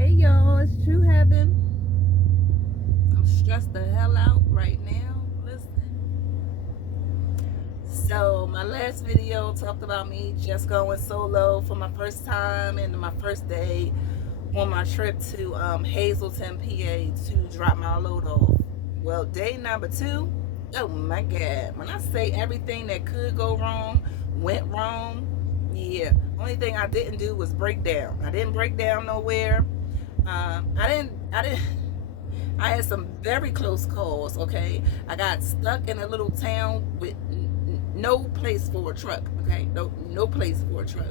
Hey y'all, it's True Heaven. I'm stressed the hell out right now. Listen. So my last video talked about me just going solo for my first time and my first day on my trip to Hazleton, PA to drop my load off. Well, day number two, oh my God. When I say everything that could go wrong went wrong, yeah. Only thing I didn't do was break down. I didn't break down nowhere. I didn't. I had some very close calls. Okay, I got stuck in a little town with no place for a truck. Okay, no place for a truck.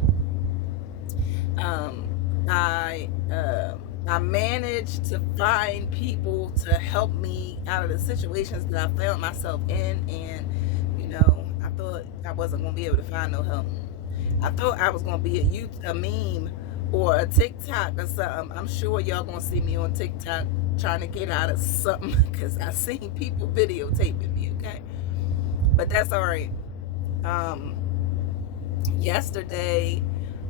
Um, I I managed to find people to help me out of the situations that I found myself in, and I thought I wasn't gonna be able to find no help. I thought I was gonna be a meme or a TikTok or something. I'm sure y'all gonna see me on TikTok trying to get out of something because I seen people videotaping me. Okay, but that's all right. Um, Yesterday,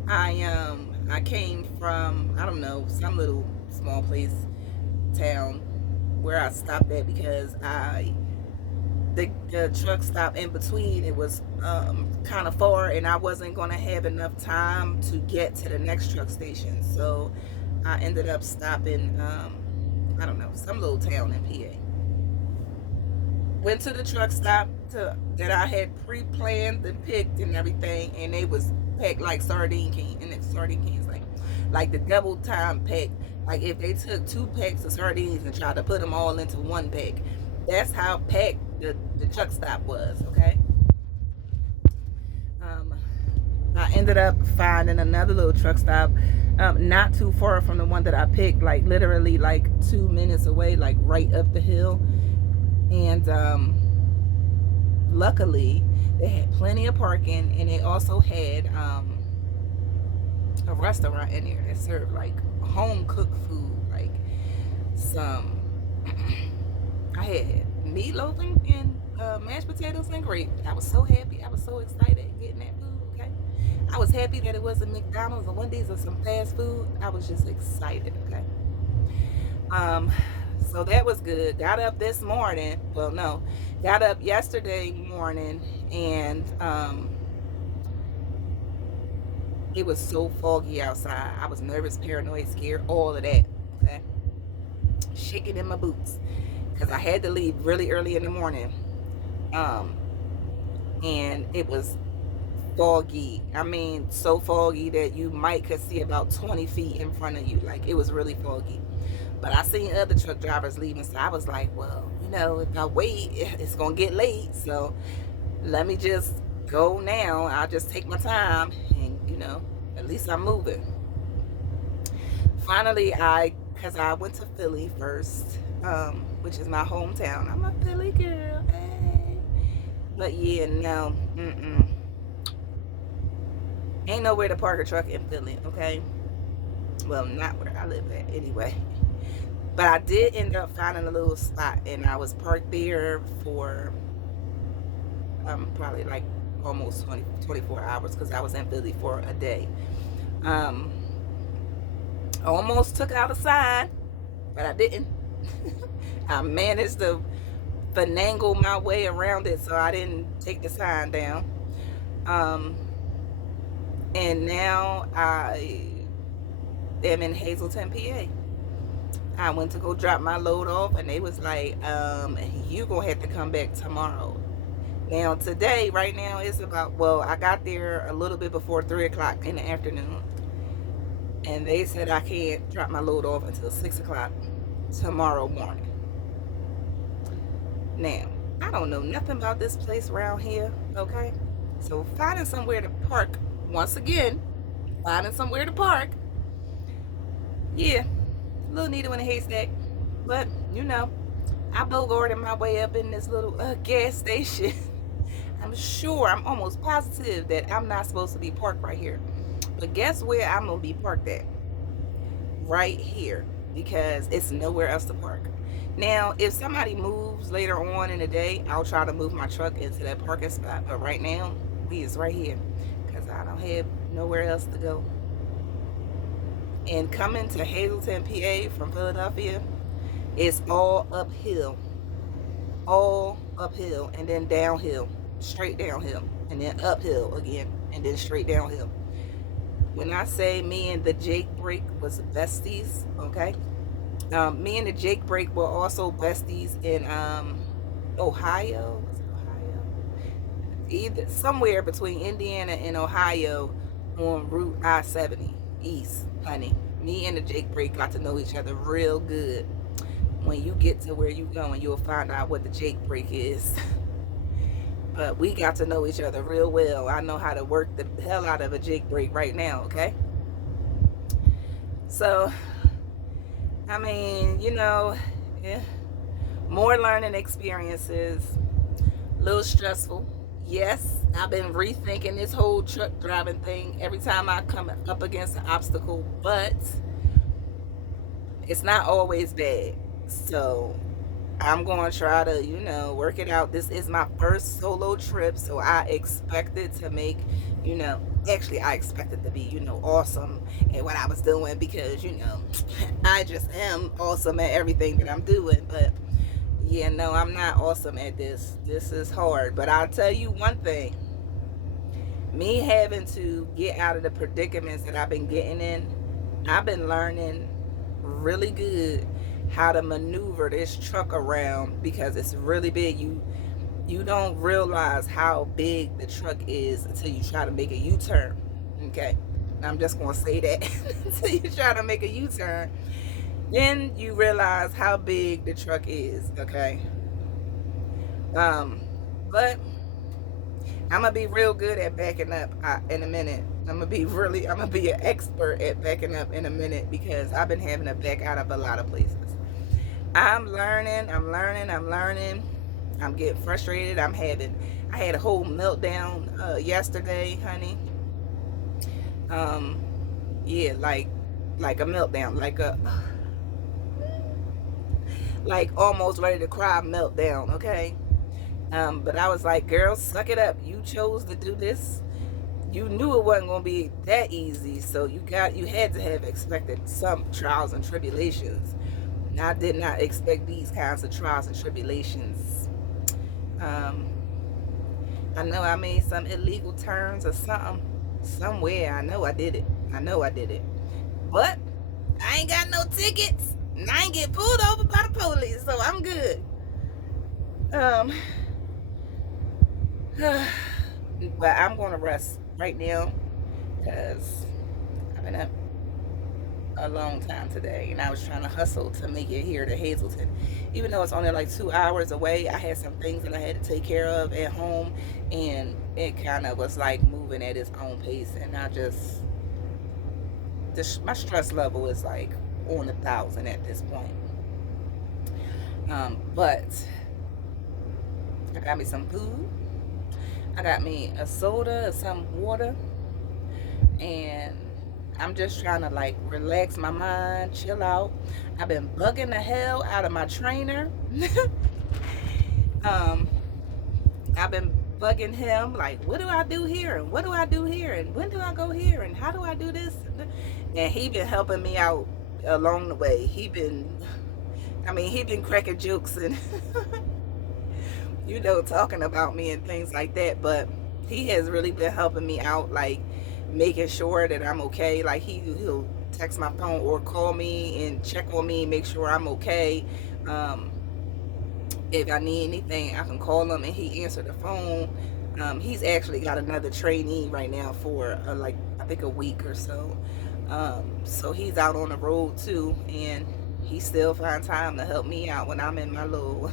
I came from, I don't know, some little small place town where I stopped at because the truck stop in between, it was kind of far, and I wasn't going to have enough time to get to the next truck station. So I ended up stopping, I don't know, some little town in PA. Went to the truck stop that I had pre-planned and picked and everything, and they was packed like sardine cans, and it's sardine cans like the double time pack. Like if they took 2 packs of sardines and tried to put them all into 1 pack, that's how packed the truck stop was. Okay. Um, I ended up finding another little truck stop, not too far from the one that I picked, like literally like 2 minutes away, like right up the hill, and luckily they had plenty of parking, and they also had a restaurant in there that served like home cooked food, like some I had meatloaf and mashed potatoes and gravy. I was so happy. I was so excited getting that food. Okay, I was happy that it wasn't McDonald's or Wendy's or some fast food. I was just excited. Okay. um so that was good. Got up this morning, well, no, got up yesterday morning, and it was so foggy outside. I was nervous, paranoid, scared, all of that. Okay. Shaking in my boots because I had to leave really early in the morning. Um, and it was foggy. I mean, so foggy that you might could see about 20 feet in front of you. Like, it was really foggy. But I seen other truck drivers leaving, so I was like, well, if I wait, it's gonna get late. So let me just go now. I'll just take my time, and at least I'm moving. Finally, because I went to Philly first, which is my hometown. I'm a Philly girl, hey. But yeah, no, ain't nowhere to park a truck in Philly, okay? Well, not where I live at, anyway. But I did end up finding a little spot, and I was parked there for probably like almost 24 hours because I was in Philly for a day. Um, Almost took out a sign, but I didn't. I managed to finagle my way around it, so I didn't take the sign down. Um, and now I am in Hazleton, PA. I went to go drop my load off, and they was like, you gonna have to come back tomorrow. Now today, right now, it's about, well, I got there a little bit before 3 o'clock in the afternoon, and they said I can't drop my load off until 6 o'clock tomorrow morning. Now, I don't know nothing about this place around here, okay? So finding somewhere to park, once again, finding somewhere to park, yeah, a little needle in a haystack. But, I bogarted my way up in this little gas station. I'm almost positive that I'm not supposed to be parked right here. But guess where I'm going to be parked at? Right here, because it's nowhere else to park. Now, if somebody moves later on in the day, I'll try to move my truck into that parking spot. But right now, we is right here because I don't have nowhere else to go. And coming to Hazleton, PA from Philadelphia, it's all uphill, and then downhill, straight downhill, and then uphill again, and then straight downhill. When I say me and the Jake break was besties, okay? Me and the Jake break were also besties in Ohio. Was it Ohio? Either somewhere between Indiana and Ohio on Route I-70 East, honey. Me and the Jake break got to know each other real good. When you get to where you going, you'll find out what the Jake break is. But we got to know each other real well. I know how to work the hell out of a Jake break right now, okay? So, I mean, yeah, more learning experiences, a little stressful. Yes, I've been rethinking this whole truck driving thing every time I come up against an obstacle, but it's not always bad. So I'm going to try to, work it out. This is my first solo trip, so I expect it to make, actually, I expect it to be, awesome at what I was doing because, I just am awesome at everything that I'm doing. But, yeah, no, I'm not awesome at this. This is hard. But I'll tell you one thing. Me having to get out of the predicaments that I've been getting in, I've been learning really good how to maneuver this truck around because it's really big. You don't realize how big the truck is until you try to make a U-turn. Okay, I'm just gonna say that until you try to make a U-turn, then you realize how big the truck is. Okay, but I'm gonna be real good at backing up in a minute. I'm gonna be an expert at backing up in a minute because I've been having to back out of a lot of places. I'm learning. I'm getting frustrated. I had a whole meltdown yesterday, honey. Um, yeah, like a meltdown, like almost ready to cry meltdown. Okay. But I was like, girl, suck it up. You chose to do this. You knew it wasn't gonna be that easy, so you had to have expected some trials and tribulations. And I did not expect these kinds of trials and tribulations. Um, I know I made some illegal turns or something somewhere. I know I did it. But I ain't got no tickets. And I ain't get pulled over by the police, so I'm good. Um, but I'm gonna rest right now because I've been up a long time today, and I was trying to hustle to make it here to Hazleton. Even though it's only like 2 hours away, I had some things that I had to take care of at home, and it kind of was like moving at its own pace. And my stress level is like on 1,000 at this point. But I got me some food. I got me a soda, some water, and I'm just trying to like relax my mind, chill out. I've been bugging the hell out of my trainer. um, I've been bugging him like, what do I do here? And what do I do here? And when do I go here? And how do I do this? And he been helping me out along the way. He been cracking jokes and talking about me and things like that. But he has really been helping me out, like making sure that I'm okay. Like he'll text my phone or call me and check on me, make sure I'm okay. If I need anything, I can call him and he answered the phone. He's actually got another trainee right now for like I think a week or so. So he's out on the road too, and he still finds time to help me out when I'm in my little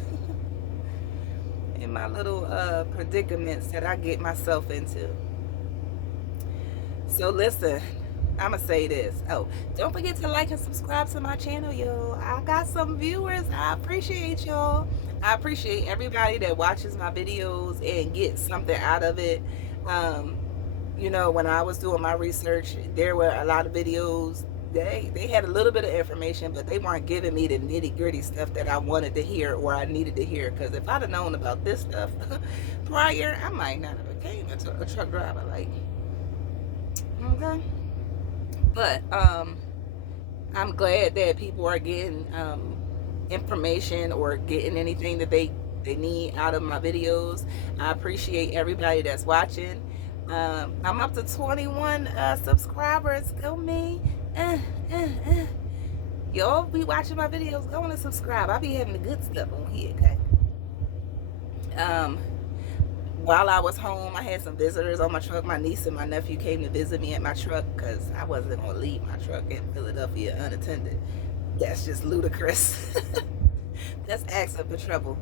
predicaments that I get myself into. So listen, I'ma say this. Oh, don't forget to like and subscribe to my channel, y'all. I got some viewers. I appreciate y'all. I appreciate everybody that watches my videos and gets something out of it. When I was doing my research, there were a lot of videos. They had a little bit of information, but they weren't giving me the nitty-gritty stuff that I wanted to hear or I needed to hear. Because if I'd have known about this stuff prior, I might not have became a truck driver. Like, okay. But I'm glad that people are getting information or getting anything that they need out of my videos. I appreciate everybody that's watching. I'm up to 21 subscribers. Go me. Uh, uh. Y'all be watching my videos. Go on and subscribe. I be having the good stuff on here, okay? Um, while I was home, I had some visitors on my truck. My niece and my nephew came to visit me at my truck because I wasn't going to leave my truck in Philadelphia unattended. That's just ludicrous. That's asking for trouble.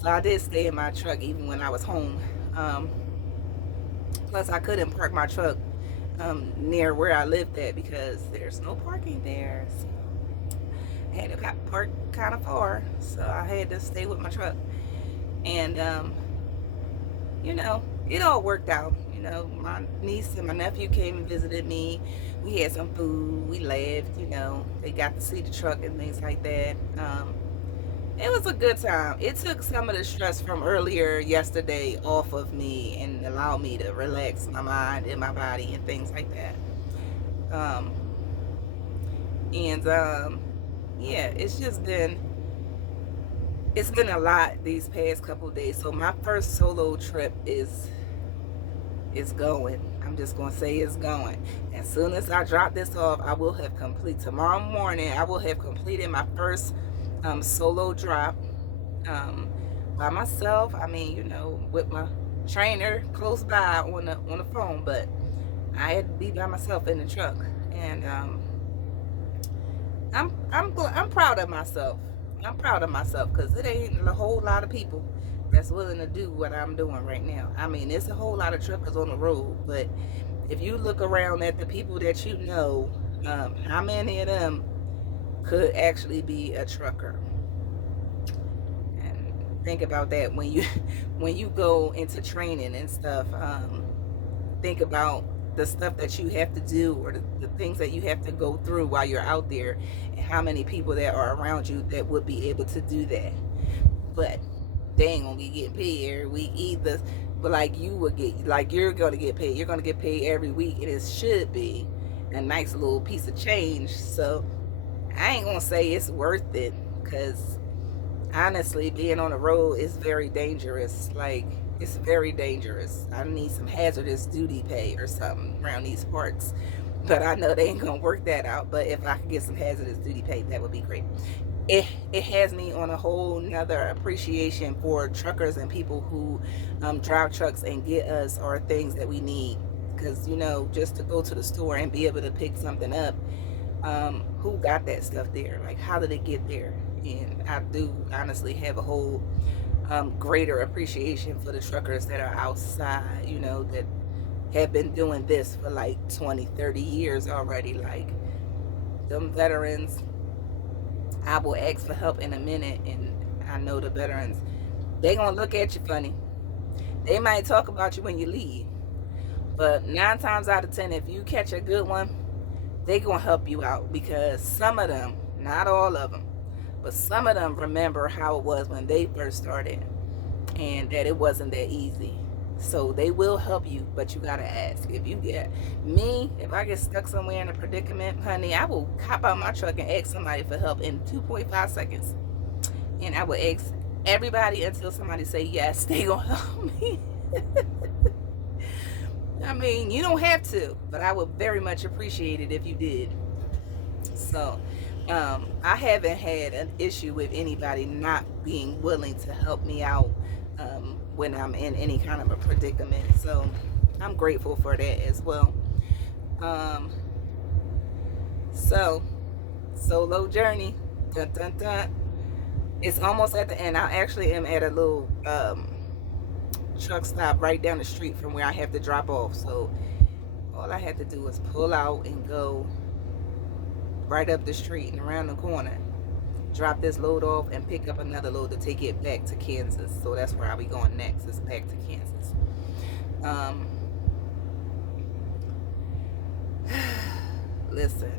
So I did stay in my truck even when I was home. Plus, I couldn't park my truck near where I lived at because there's no parking there. So I had to park kind of far. So I had to stay with my truck. And you know, it all worked out. You know, my niece and my nephew came and visited me. We had some food. We laughed. You know, they got to see the truck and things like that. It was a good time. It took some of the stress from earlier yesterday off of me and allowed me to relax my mind and my body and things like that. Um, and yeah, it's been a lot these past couple of days. So my first solo trip is going. I'm just gonna say it's going. As soon as I drop this off, I will have completed tomorrow morning. I will have completed my first solo drop by myself. I mean, you know, with my trainer close by on the phone, but I had to be by myself in the truck, and I'm proud of myself. I'm proud of myself because it ain't a whole lot of people that's willing to do what I'm doing right now. I mean, it's a whole lot of truckers on the road, but if you look around at the people that you know, how many of them could actually be a trucker? And think about that when you when you go into training and stuff. Think about the stuff that you have to do or the things that you have to go through while you're out there, and how many people that are around you that would be able to do that. But they ain't gonna be getting paid every week either. But like you would get, like you're gonna get paid. You're gonna get paid every week, and it should be a nice little piece of change. So I ain't gonna say it's worth it, because honestly, being on the road is very dangerous. Like, it's very dangerous. I need some hazardous duty pay or something around these parts. But I know they ain't gonna work that out. But if I could get some hazardous duty pay, that would be great. It has me on a whole nother appreciation for truckers and people who drive trucks and get us our things that we need. Because, you know, just to go to the store and be able to pick something up, who got that stuff there? Like, how did it get there? And I do honestly have a whole greater appreciation for the truckers that are outside, you know, that have been doing this for like 20, 30 years already. Like, them veterans, I will ask for help in a minute, and I know the veterans, they gonna look at you funny. They might talk about you when you leave, but 9 times out of 10, if you catch a good one, they gonna help you out, because some of them, not all of them, but some of them remember how it was when they first started, and that it wasn't that easy. So they will help you, but you gotta ask. If you get me, if I get stuck somewhere in a predicament, honey, I will hop out my truck and ask somebody for help in 2.5 seconds. And I will ask everybody until somebody say yes, they gonna help me. I mean, you don't have to, but I would very much appreciate it if you did. So I haven't had an issue with anybody not being willing to help me out when I'm in any kind of a predicament. So I'm grateful for that as well. So solo journey, dun, dun, dun. It's almost at the end. I actually am at a little truck stop right down the street from where I have to drop off. So all I had to do was pull out and go right up the street and around the corner, drop this load off, and pick up another load to take it back to Kansas. So that's where I'll be going next, is back to Kansas. Listen,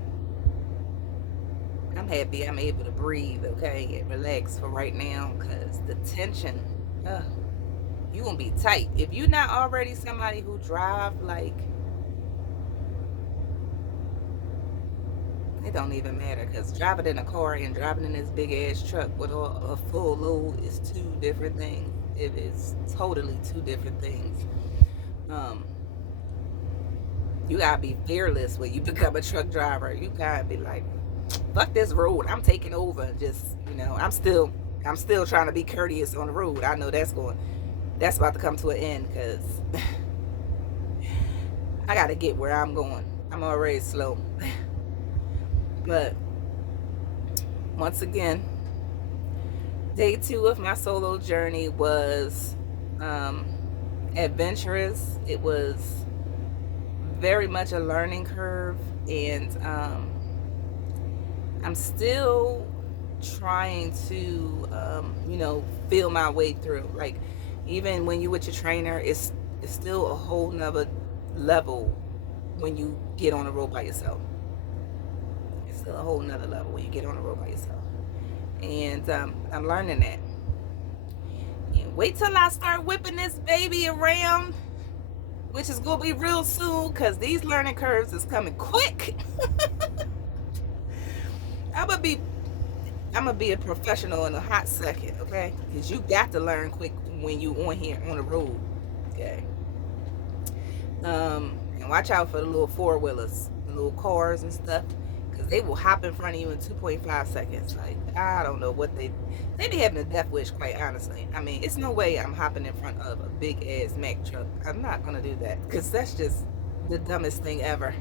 I'm happy I'm able to breathe, okay, and relax for right now, because the tension, you gonna be tight. If you're not already somebody who drive like, It don't even matter because driving in a car and driving in this big ass truck with a full load is two different things. It is totally two different things. Um, you gotta be fearless when you become a truck driver. You gotta be like, fuck this road, I'm taking over. Just, I'm still trying to be courteous on the road. I know that's about to come to an end because I gotta get where I'm going. I'm already slow. But once again, day 2 of my solo journey was um, adventurous. It was very much a learning curve, and I'm still trying to, feel my way through. Like, even when you with your trainer, it's still a whole nother level when you get on the road by yourself. It's still a whole nother level when you get on the road by yourself, and I'm learning that. And wait till I start whipping this baby around, which is gonna be real soon, cause these learning curves is coming quick. I'm gonna be I'm gonna be a professional in a hot second, okay? Because you got to learn quick when you on here on the road, okay? And watch out for the little four wheelers, the little cars and stuff, because they will hop in front of you in 2.5 seconds. Like, I don't know what they be having a death wish, quite honestly. I mean, it's no way I'm hopping in front of a big ass Mack truck. I'm not gonna do that because that's just the dumbest thing ever.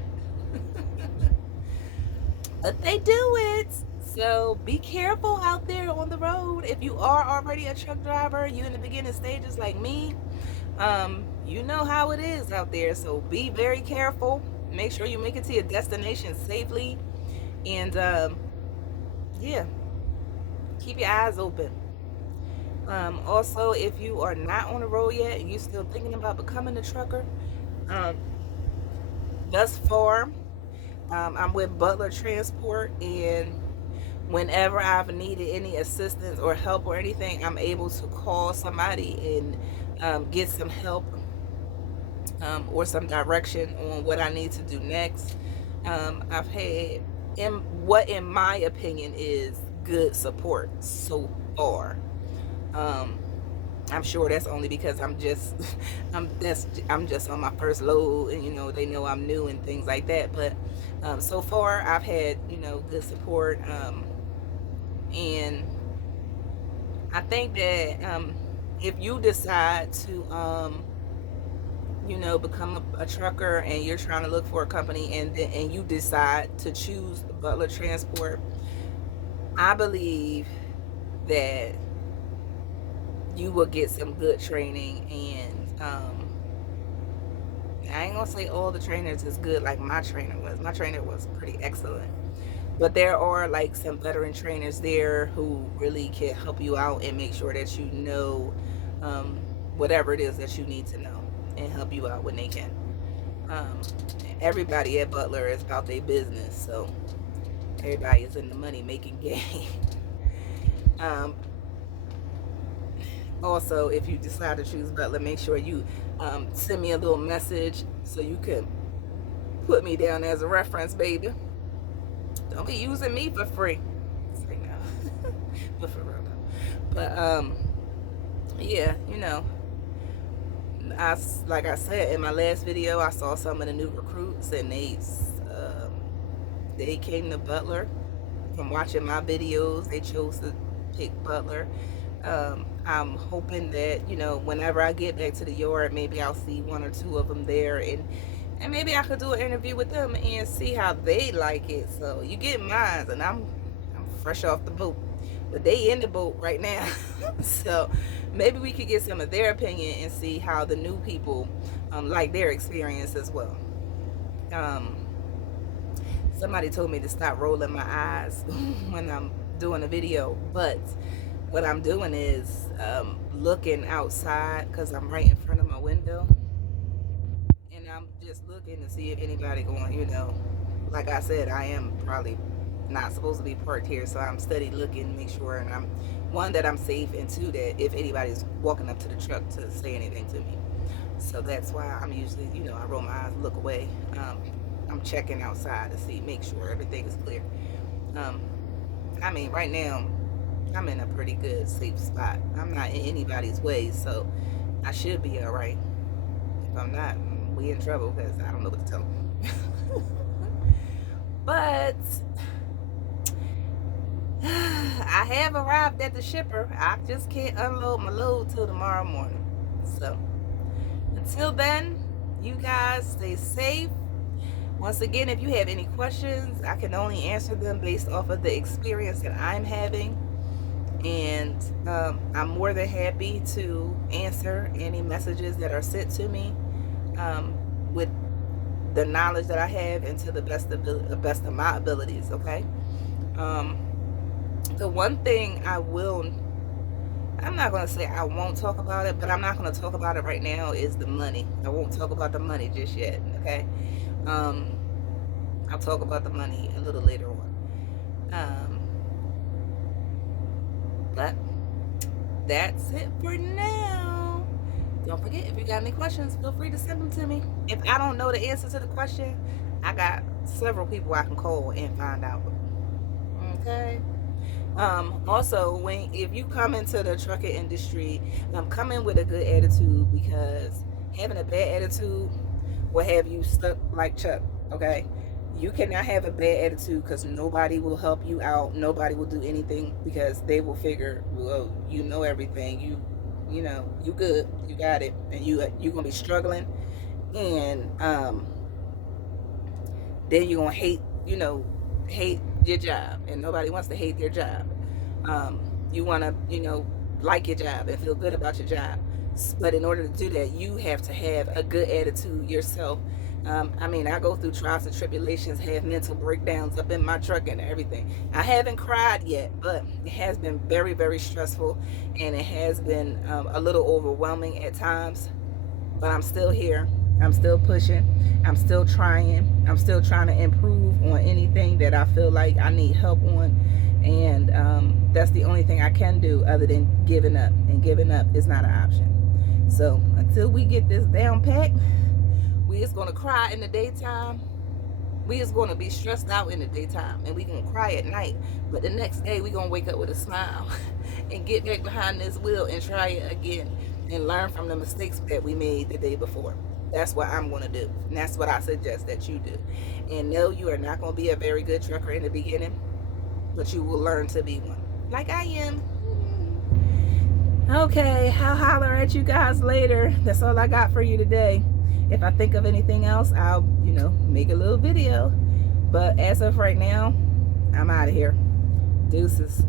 But they do it. So be careful out there on the road. If you are already a truck driver, you in the beginning stages like me, you know how it is out there. So be very careful. Make sure you make it to your destination safely. And yeah, keep your eyes open. Also, if you are not on the road yet and you're still thinking about becoming a trucker, um, thus far, I'm with Butler Transport, and whenever I've needed any assistance or help or anything, I'm able to call somebody and get some help, or some direction on what I need to do next. I've had, in my opinion, is good support so far. Um, I'm sure that's only because I'm just on my first load, and they know I'm new and things like that. But so far, I've had good support, and I think that if you decide to become a trucker, and you're trying to look for a company, and you decide to choose Butler Transport, I believe that you will get some good training. And I ain't gonna say all the trainers is good like my trainer was. My trainer was pretty excellent, but there are like some veteran trainers there who really can help you out and make sure that you know um, whatever it is that you need to know, and help you out when they can. um, Everybody at Butler is about their business, so everybody is in the money making game. um, Also, if you decide to choose Butler, make sure you send me a little message so you can put me down as a reference, baby. Don't be using me for free. Say no. But for real though. But yeah, like I said in my last video, I saw some of the new recruits, and they came to Butler from watching my videos. They chose to pick Butler. I'm hoping that whenever I get back to the yard, maybe I'll see one or two of them there, and maybe I could do an interview with them and see how they like it. So you get mine, and I'm fresh off the boat, but they in the boat right now. So maybe we could get some of their opinion and see how the new people like their experience as well. Um, Somebody told me to stop rolling my eyes when I'm doing a video, but what I'm doing is looking outside, because I'm right in front of my window, and I'm just looking to see if anybody going. Like I said, I am probably not supposed to be parked here, so I'm steady looking, make sure, and that I'm safe, and two, that if anybody's walking up to the truck to say anything to me. So that's why I'm usually, I roll my eyes, look away. I'm checking outside to see, make sure everything is clear. Um, I mean, right now, I'm in a pretty good safe spot. I'm not in anybody's way, so I should be all right. If I'm not, we in trouble because I don't know what to tell them. But I have arrived at the shipper. I just can't unload my load till tomorrow morning. So until then, you guys stay safe. Once again, if you have any questions, I can only answer them based off of the experience that I'm having. And I'm more than happy to answer any messages that are sent to me with the knowledge that I have and to the best of my abilities. Okay. The one thing I'm not going to say I won't talk about it, but I'm not going to talk about it right now, is the money. I won't talk about the money just yet. Okay. I'll talk about the money a little later on. But that's it for now. Don't forget, if you got any questions, feel free to send them to me. If I don't know the answer to the question, I got several people I can call and find out. Okay. Also, if you come into the trucking industry, come in with a good attitude, because having a bad attitude will have you stuck like Chuck. Okay. You cannot have a bad attitude, because nobody will help you out. Nobody will do anything, because they will figure, well, you know everything. You know, you good, you got it, and you're gonna be struggling, and then you're gonna hate your job, and nobody wants to hate their job. You want to like your job and feel good about your job, but in order to do that, you have to have a good attitude yourself. I mean, I go through trials and tribulations, have mental breakdowns up in my truck and everything. I haven't cried yet, but it has been very, very stressful, and it has been a little overwhelming at times, but I'm still here. I'm still pushing. I'm still trying. I'm still trying to improve on anything that I feel like I need help on. And that's the only thing I can do other than giving up. And giving up is not an option. So until we get this down pat, we is going to cry in the daytime. We is going to be stressed out in the daytime, and we going to cry at night. But the next day, we going to wake up with a smile and get back behind this wheel and try it again and learn from the mistakes that we made the day before. That's what I'm going to do. And that's what I suggest that you do. And no, you are not going to be a very good trucker in the beginning, but you will learn to be one. Like I am. Okay, I'll holler at you guys later. That's all I got for you today. If I think of anything else, I'll, make a little video. But as of right now, I'm out of here. Deuces.